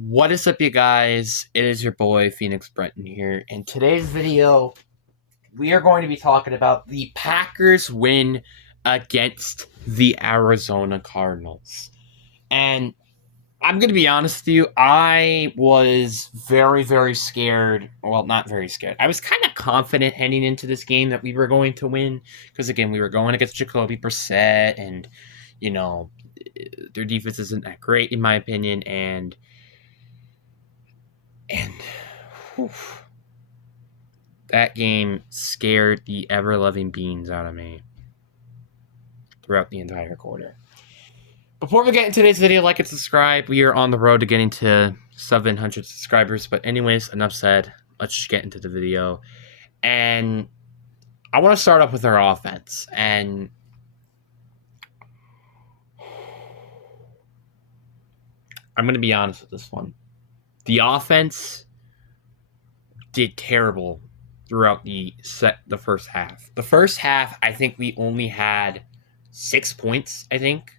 What is up, you guys? It is your boy Phoenix Brenton here. In today's video, we are going to be talking about the Packers win against the Arizona Cardinals. And I'm going to be honest with you, I was very, very scared. Well, not very scared. I was kind of confident heading into this game that we were going to win. Because, again, we were going against Jacoby Brissett, and, you know, their defense isn't that great, in my opinion. And whew, that game scared the ever-loving beans out of me throughout the entire quarter. Before we get into today's video, like and subscribe. We are on the road to getting to 700 subscribers. But anyways, enough said. Let's just get into the video. And I want to start off with our offense. And I'm going to be honest with this one. The offense did terrible throughout the first half. The first half, I think we only had 6 points, I think.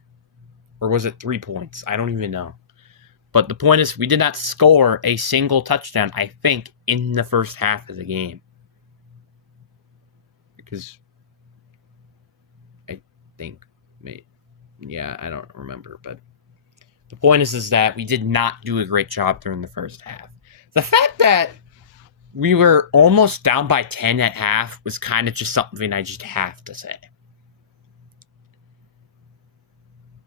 Or was it 3 points? I don't even know. But the point is, we did not score a single touchdown, I think, in the first half of the game. Because I think, yeah, I don't remember. But the point is that we did not do a great job during the first half. The fact that we were almost down by 10 at half was kind of just something I just have to say.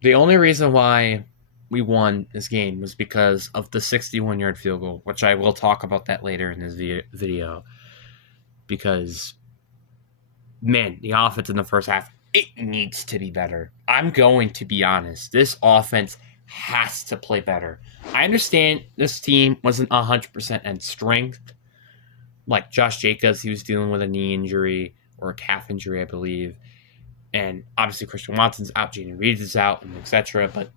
The only reason why we won this game was because of the 61-yard field goal, which I will talk about that later in this video. Because, man, the offense in the first half, it needs to be better. I'm going to be honest. This offense has to play better. I understand this team wasn't 100% in strength. Like Josh Jacobs, he was dealing with a knee injury or a calf injury, I believe. And obviously Christian Watson's out, Jaden Reed is out, and etc. But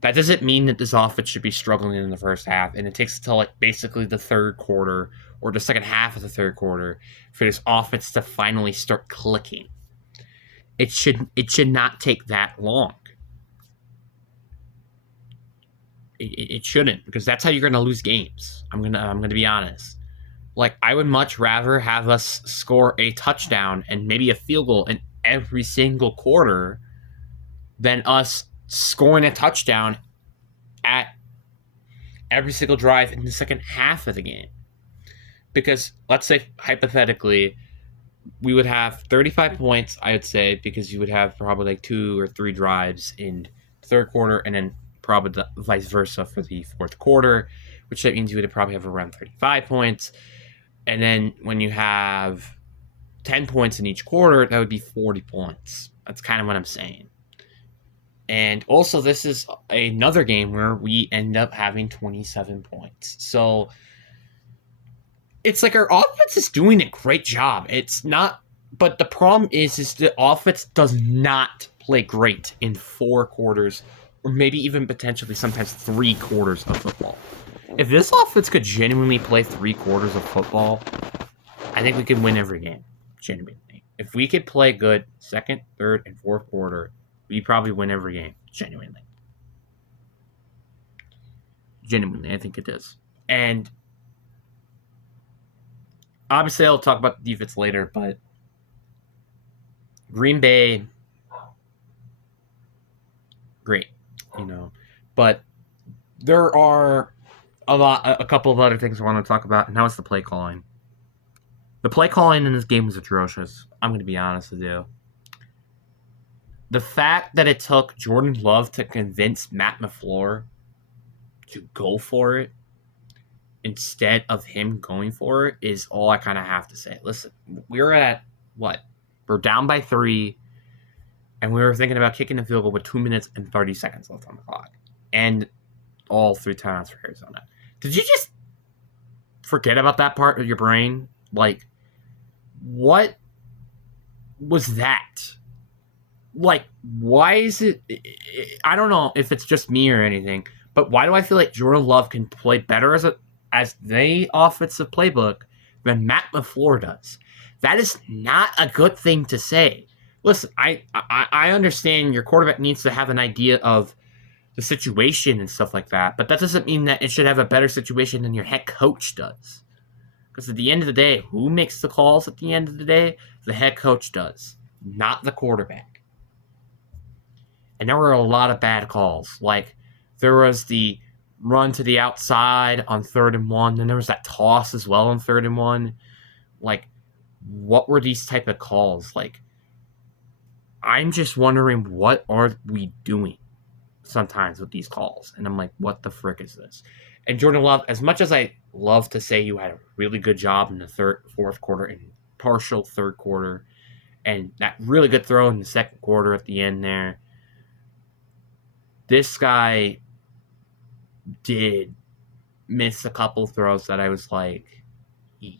that doesn't mean that this offense should be struggling in the first half. And it takes until like basically the third quarter or the second half of the third quarter for this offense to finally start clicking. It should not take that long. It shouldn't, because that's how you're going to lose games. I'm gonna be honest. Like, I would much rather have us score a touchdown and maybe a field goal in every single quarter than us scoring a touchdown at every single drive in the second half of the game. Because let's say, hypothetically, we would have 35 points, I would say, because you would have probably like 2 or 3 drives in the third quarter and then probably the vice versa for the fourth quarter, which that means you would probably have around 35 points. And then when you have 10 points in each quarter, that would be 40 points. That's kind of what I'm saying. And also, this is another game where we end up having 27 points. So it's like our offense is doing a great job. It's not, but the problem is the offense does not play great in 4 quarters, or maybe even potentially sometimes 3 quarters of football. If this offense could genuinely play 3 quarters of football, I think we could win every game. Genuinely. If we could play good second, third, and fourth quarter, we probably win every game. Genuinely. Genuinely, I think it is. And obviously, I'll talk about the defense later, but Green Bay, great, But there are a couple of other things I want to talk about, and now it's the play calling. The play calling in this game was atrocious. I'm going to be honest with you. The fact that it took Jordan Love to convince Matt LaFleur to go for it instead of him going for it is all I kind of have to say. Listen, we're at what? We're down by 3, and we were thinking about kicking the field goal with 2 minutes and 30 seconds left on the clock. And all 3 timeouts for Arizona. Did you just forget about that part of your brain? Like, what was that? Like, why is it? I don't know if it's just me or anything, but why do I feel like Jordan Love can play better as the offensive playbook than Matt LaFleur does? That is not a good thing to say. Listen, I understand your quarterback needs to have an idea of the situation and stuff like that. But that doesn't mean that it should have a better situation than your head coach does. Because at the end of the day, who makes the calls at the end of the day? The head coach does, not the quarterback. And there were a lot of bad calls. Like, there was the run to the outside on 3rd and 1. Then there was that toss as well on 3rd and 1. Like, what were these type of calls? Like, I'm just wondering, what are we doing sometimes with these calls? And I'm like, what the frick is this? And Jordan Love, as much as I love to say you had a really good job in the fourth quarter and partial third quarter, and that really good throw in the second quarter at the end there, this guy did miss a couple throws that I was like, eesh.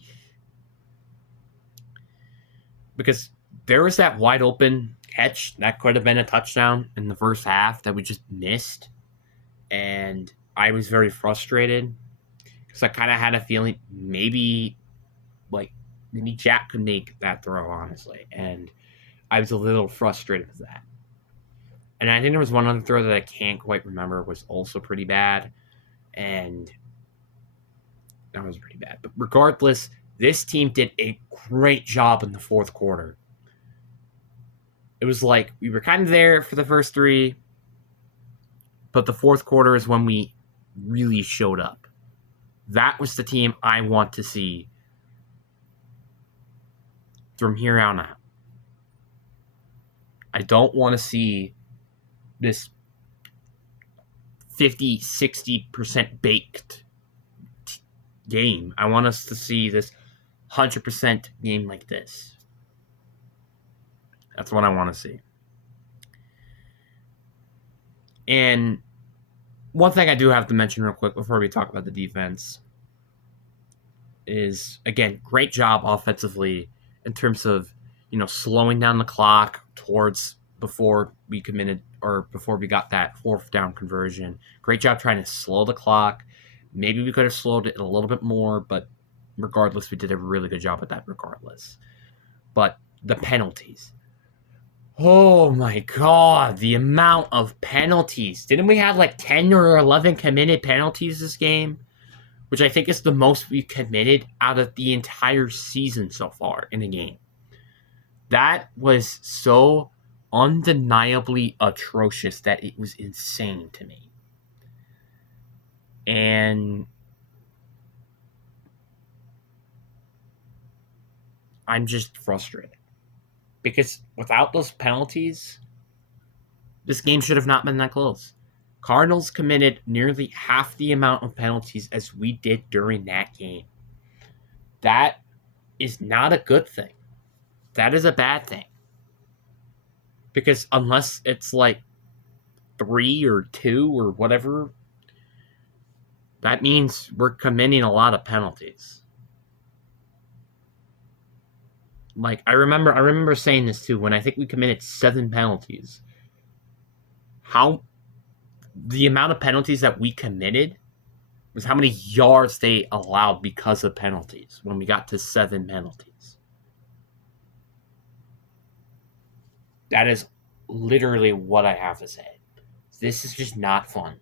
Because there was that wide open catch that could have been a touchdown in the first half that we just missed. And I was very frustrated because I kind of had a feeling maybe Jack could make that throw, honestly. And I was a little frustrated with that. And I think there was one other throw that I can't quite remember was also pretty bad. And that was pretty bad. But regardless, this team did a great job in the fourth quarter. It was like we were kind of there for the first three, but the fourth quarter is when we really showed up. That was the team I want to see from here on out. I don't want to see this 50, 60% baked game. I want us to see this 100% game like this. That's what I want to see. And one thing I do have to mention real quick before we talk about the defense is, again, great job offensively in terms of, slowing down the clock towards before we committed or before we got that fourth down conversion. Great job trying to slow the clock. Maybe we could have slowed it a little bit more, but regardless, we did a really good job at that regardless. But the penalties. Oh my God, the amount of penalties. Didn't we have like 10 or 11 committed penalties this game? Which I think is the most we committed out of the entire season so far in a game. That was so undeniably atrocious that it was insane to me. And I'm just frustrated. Because without those penalties, this game should have not been that close. Cardinals committed nearly half the amount of penalties as we did during that game. That is not a good thing. That is a bad thing. Because unless it's like 3 or 2 or whatever, that means we're committing a lot of penalties. Like, I remember saying this too, when I think we committed 7 penalties. The amount of penalties that we committed was how many yards they allowed because of penalties when we got to 7 penalties. That is literally what I have to say. This is just not fun.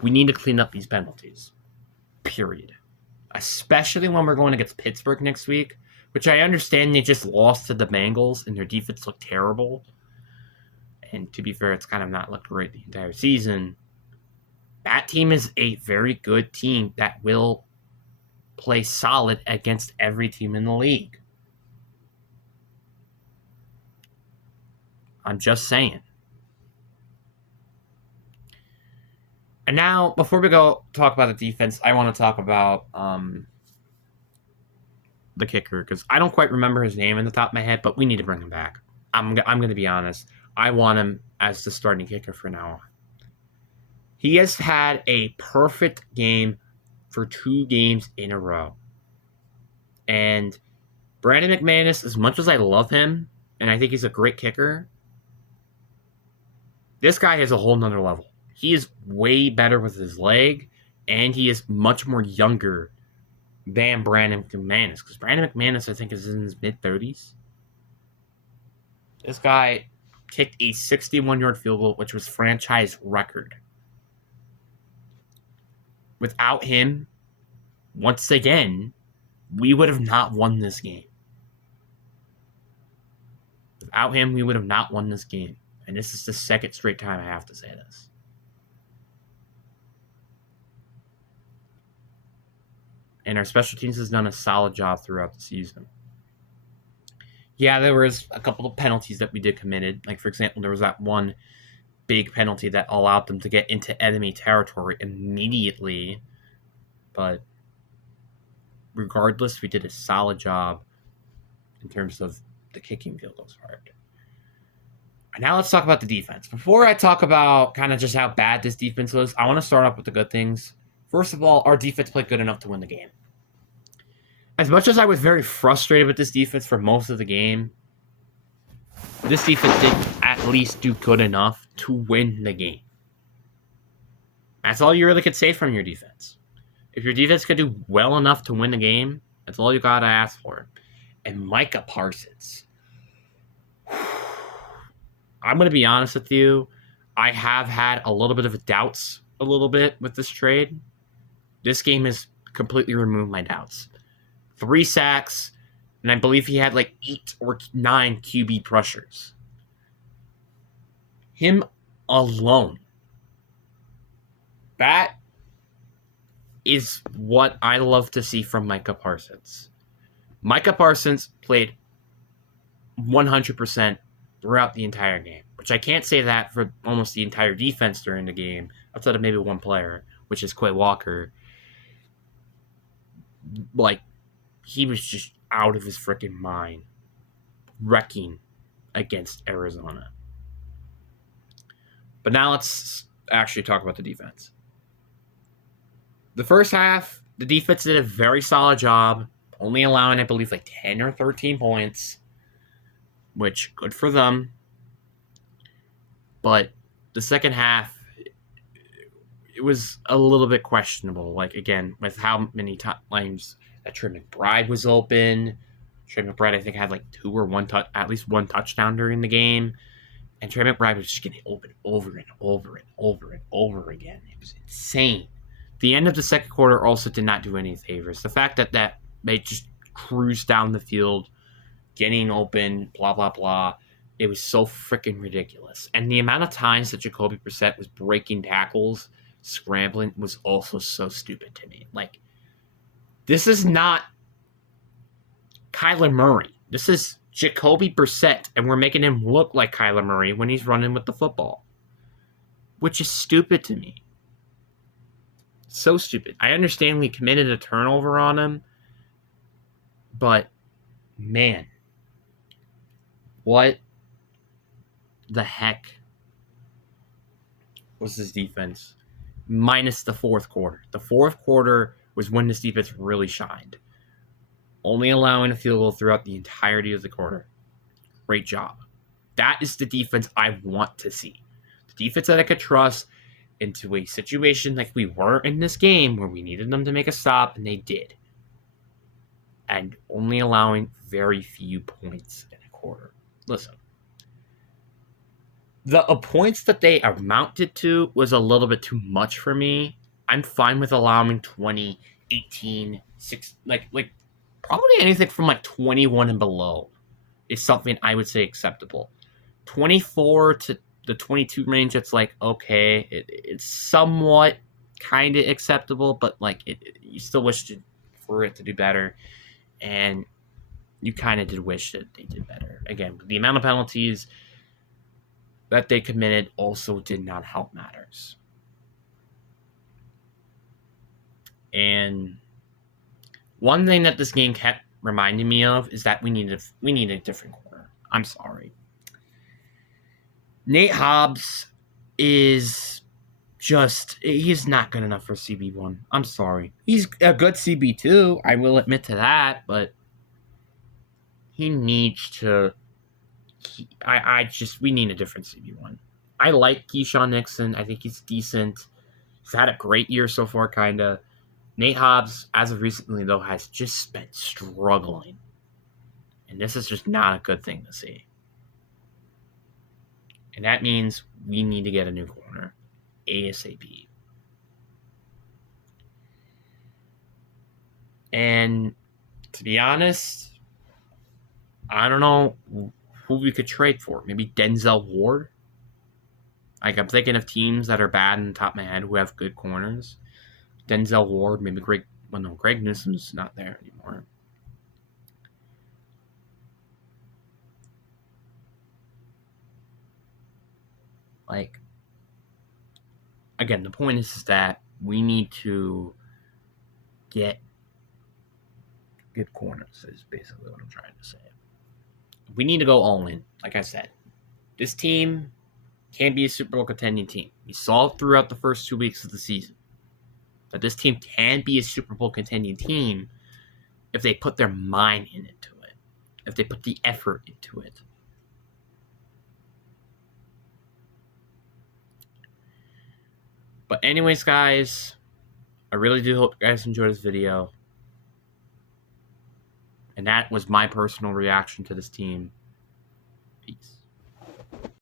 We need to clean up these penalties. Period. Especially when we're going against Pittsburgh next week, which I understand they just lost to the Bengals and their defense looked terrible. And to be fair, it's kind of not looked great the entire season. That team is a very good team that will play solid against every team in the league. I'm just saying. And now, before we go talk about the defense, I want to talk about the kicker, because I don't quite remember his name in the top of my head, but we need to bring him back. I'm going to be honest. I want him as the starting kicker for now on. He has had a perfect game for 2 games in a row. And Brandon McManus, as much as I love him, and I think he's a great kicker, this guy has a whole nother level. He is way better with his leg, and he is much more younger than Brandon McManus. Because Brandon McManus, I think, is in his mid-30s. This guy kicked a 61-yard field goal, which was franchise record. Without him, once again, we would have not won this game. Without him, we would have not won this game. And this is the second straight time I have to say this. And our special teams has done a solid job throughout the season. Yeah, there was a couple of penalties that we did committed. Like, for example, there was that one big penalty that allowed them to get into enemy territory immediately. But regardless, we did a solid job in terms of the kicking field goals part. And now let's talk about the defense. Before I talk about kind of just how bad this defense was, I want to start off with the good things. First of all, our defense played good enough to win the game. As much as I was very frustrated with this defense for most of the game, this defense did at least do good enough to win the game. That's all you really could say from your defense. If your defense could do well enough to win the game, that's all you got to ask for. And Micah Parsons. I'm going to be honest with you. I have had a little bit of doubts with this trade. This game has completely removed my doubts. 3 sacks, and I believe he had like 8 or 9 QB pressures. Him alone. That is what I love to see from Micah Parsons. Micah Parsons played 100% throughout the entire game, which I can't say that for almost the entire defense during the game, outside of maybe one player, which is Quay Walker. Like, he was just out of his freaking mind, wrecking against Arizona. But now let's actually talk about the defense. The first half, the defense did a very solid job, only allowing, I believe, like 10 or 13 points, which good for them. But the second half, it was a little bit questionable. Like, again, with how many times that Trey McBride was open. Trey McBride, I think, had like at least one touchdown during the game. And Trey McBride was just getting open over and over and over and over again. It was insane. The end of the second quarter also did not do any favors. The fact that they just cruised down the field, getting open, blah, blah, blah. It was so freaking ridiculous. And the amount of times that Jacoby Brissett was breaking tackles, scrambling, was also so stupid to me. Like, this is not Kyler Murray. This is Jacoby Brissett, and we're making him look like Kyler Murray when he's running with the football, which is stupid to me. So stupid. I understand we committed a turnover on him, but, man, what the heck was this defense? Minus the fourth quarter. The fourth quarter was when this defense really shined. Only allowing a field goal throughout the entirety of the quarter. Great job. That is the defense I want to see. The defense that I could trust into a situation like we were in this game where we needed them to make a stop, and they did. And only allowing very few points in a quarter. Listen. The points that they amounted to was a little bit too much for me. I'm fine with allowing 20, 18, 6, like probably anything from like 21 and below is something I would say acceptable. 24 to the 22 range, it's like, okay, it's somewhat kind of acceptable, but like you still wish for it to do better. And you kind of did wish that they did better. Again, the amount of penalties that they committed also did not help matters. And one thing that this game kept reminding me of is that we need a different corner. I'm sorry. Nate Hobbs he's not good enough for CB1. I'm sorry. He's a good CB2, I will admit to that, but he needs to we need a different CB1. I like Keyshawn Nixon. I think he's decent. He's had a great year so far, kinda. Nate Hobbs, as of recently, though, has just been struggling. And this is just not a good thing to see. And that means we need to get a new corner ASAP. And to be honest, I don't know who we could trade for. Maybe Denzel Ward. Like, I'm thinking of teams that are bad in the top of my head who have good corners. Denzel Ward, maybe Greg. Well, no, Greg Newsom's not there anymore. Like, again, the point is that we need to get good corners, is basically what I'm trying to say. We need to go all in. Like I said, this team can be a Super Bowl contending team. We saw it throughout the first 2 weeks of the season that this team can be a Super Bowl contending team if they put their mind into it, if they put the effort into it. But anyways, guys, I really do hope you guys enjoyed this video. And that was my personal reaction to this team. Peace.